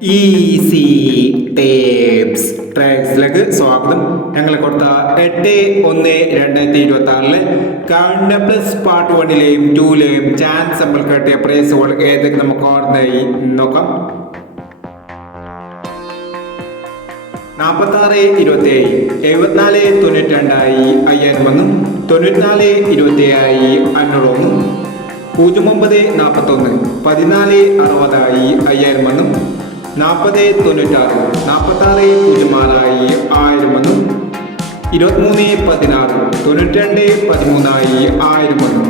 Easy tapes ട്രാക്സിലേക്ക് സ്വാഗതം. ഞങ്ങൾ കൊടുത്ത എട്ട് ഒന്ന് രണ്ടായിരത്തി ഇരുപത്തി ആറിൽ കണ്ട പ്ലസ് പാർട്ട് വണ്ണിലെയും ടൂലെയും ചാൻസ് നമ്മൾ കേട്ടിയ പ്രൈസുകൾ ഏതൊക്കെ നമുക്ക് ഓർമ്മയായി? നോക്കാം. നാൽപ്പത്തി ആറ് ഇരുപത്തി ഏഴ് എഴുപത്തിനാല് തൊണ്ണൂറ്റി രണ്ടായി അയ്യായിരം ഒന്നും തൊണ്ണൂറ്റിനാല് ഇരുപത്തി ഏഴായി അഞ്ഞൂറൊന്നും പൂജ്യം ഒമ്പത് നാൽപ്പത്തൊന്ന് പതിനാല് അറുപതായി അയ്യായിരം ഒന്നും നാൽപ്പത് തൊണ്ണൂറ്റാറ് നാൽപ്പത്താറ് പൂജ്യം ആറായി ആയിരം ഒന്നും ഇരുപത്തിമൂന്ന് പതിനാറ് തൊണ്ണൂറ്റിരണ്ട് പതിമൂന്നായി ആയിരം ഒന്നും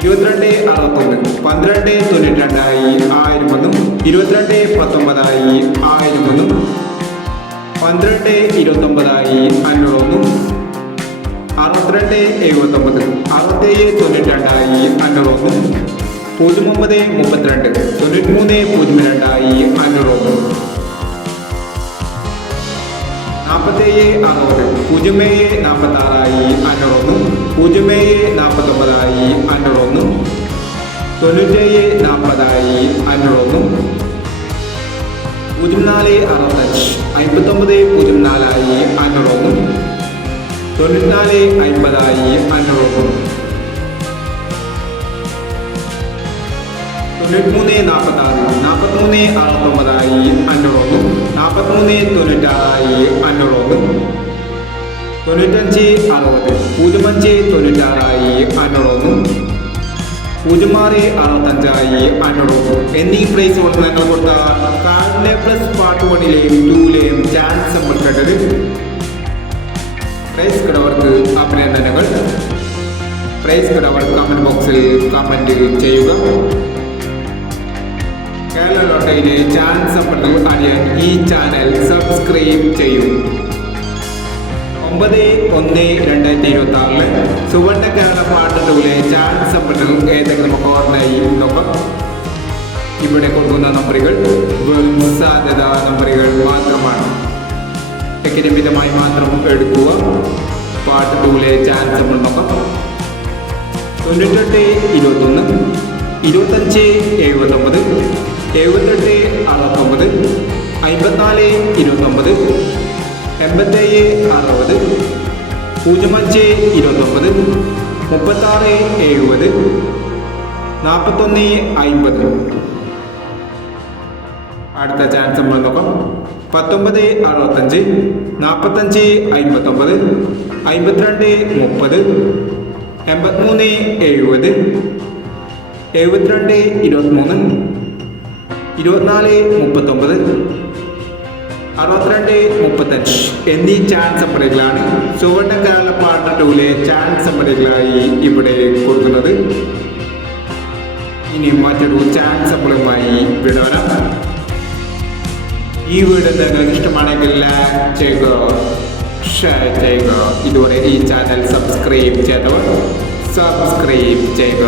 ഇരുപത്തിരണ്ട് അറുപത്തൊന്ന് പന്ത്രണ്ട് തൊണ്ണൂറ്റി രണ്ടായി ആയിരം ഒന്നും ഇരുപത്തിരണ്ട് പത്തൊമ്പതായി ആയിരം ഒന്നും പന്ത്രണ്ട് ഇരുപത്തൊമ്പതായി അഞ്ഞൂറൊന്നും. അറുപത്തിരണ്ട് എഴുപത്തൊമ്പത് അറുപത്തേഴ് തൊണ്ണൂറ്റി രണ്ടായി അഞ്ഞൂറൊന്നും. പൂജ്യം ഒമ്പത് മുപ്പത്തിരണ്ട്. തൊണ്ണൂറ്റി മൂന്ന് പൂജ്യം രണ്ടായി അഞ്ഞൂറ്. നാൽപ്പത്തേഴ് അറുപത് പൂജ്യം ഏഴ് നാൽപ്പത്തി ആറായി അഞ്ഞൂറൊന്ന്. പൂജ്യം ഏഴ് നാൽപ്പത്തൊമ്പതായി അഞ്ഞൂറൊന്ന്. തൊണ്ണൂറ്റേഴ് നാൽപ്പതായി അഞ്ഞൂറൊന്ന്. പൂജ്യം നാല് അറുപത്തഞ്ച്. അമ്പത്തൊമ്പത് പൂജ്യം നാലായി അഞ്ഞൂറൊന്നും. തൊണ്ണൂറ്റിനാല് അമ്പതായി അഞ്ഞൂറൊന്നും തൊണ്ണൂറ്റിമൂന്ന് നാൽപ്പത്താറ് നാൽപ്പത്തിമൂന്ന് അറുപത്തൊമ്പതായി അഞ്ഞൂറൊന്ന് നാൽപ്പത്തിമൂന്ന് തൊണ്ണൂറ്റാറായി അഞ്ഞൂറൊന്ന്. തൊണ്ണൂറ്റഞ്ച് അറുപത് പൂജ്യം അഞ്ച് തൊണ്ണൂറ്റാറായി അഞ്ഞൂറൊന്ന്. പൂജ്യം ആറ് അറുപത്തഞ്ചായി അഞ്ഞൂറൊന്ന്. എന്നീ പ്രൈസുകൾ ഞങ്ങൾ കൊടുത്ത കാലിലെ പ്ലസ് പാർട്ട് വണ്ണിലെയും ടൂലെയും ചാൻസ് നമ്മൾ കേട്ടത് പ്രൈസ് കിടവർക്ക് അഭിനന്ദനങ്ങൾ. പ്രൈസ് കിടവർ കമന്റ് ബോക്സിൽ കമന്റ് ചെയ്യുക. കേരള ലോട്ടയിലെ ചാൻസ് സമ്പത്ത് അറിയാൻ ഈ ചാനൽ സബ്സ്ക്രൈബ് ചെയ്യൂ. ഒമ്പത് ഒന്ന് രണ്ടായിരത്തി ഇരുപത്തി ആറിൽ സുവർണ കേരള പാട്ടുകളിലെ ചാൻസ് സമ്പത്ത് ഏതൊക്കെ നമുക്ക് ഓർമ്മയായി നോക്കാം. ഇവിടെ കൊടുക്കുന്ന നമ്പറുകൾ വെറും സാധ്യത നമ്പറുകൾ മാത്രമാണ്. ടിക്കറ്റ് മിതമായി മാത്രം എടുക്കുക. പാട്ട് ടൂലെ ചാൻസ് നോക്കാം. തൊണ്ണൂറ്റെട്ട് ഇരുപത്തൊന്ന് ഇരുപത്തഞ്ച് എഴുപത്തൊമ്പത്. എഴുപത്തെട്ട് അറുപത്തൊമ്പത് അമ്പത്തിനാല് ഇരുപത്തൊമ്പത് എൺപത്തേഴ് അറുപത് പൂജ്യം അഞ്ച് ഇരുപത്തൊമ്പത് മുപ്പത്താറ് എഴുപത് നാൽപ്പത്തൊന്ന് അൻപത് അടുത്ത ചാൻസ് നമ്മൾ നോക്കാം. പത്തൊമ്പത് അറുപത്തഞ്ച് നാൽപ്പത്തഞ്ച് അമ്പത്തൊമ്പത് അമ്പത്തിരണ്ട് മുപ്പത് എൺപത്തിമൂന്ന് എഴുപത് എഴുപത്തിരണ്ട് ഇരുപത്തിമൂന്ന്. ഇരുപത്തിനാല് മുപ്പത്തൊമ്പത് അറുപത്തിരണ്ട് മുപ്പത്തഞ്ച് എന്നീ ചാൻസ് നമ്പറുകളാണ് ചുവന്ന കേരളപ്പാട്ട് ടൂലെ ചാൻസ് നമ്പറുകളായി ഇവിടെ കൊടുക്കുന്നത്. ഇനി മറ്റൊരു ചാൻസ് നമ്പറുമായി വിടവരാം ഈ വീഡിയോ നിങ്ങൾക്ക് ഇഷ്ടമാണെങ്കിൽ ലൈക്ക് ചെയ്യുക ഷെയർ ചെയ്യുക. ഇതുവരെ ഈ ചാനൽ സബ്സ്ക്രൈബ് ചെയ്തവർ സബ്സ്ക്രൈബ് ചെയ്യുക.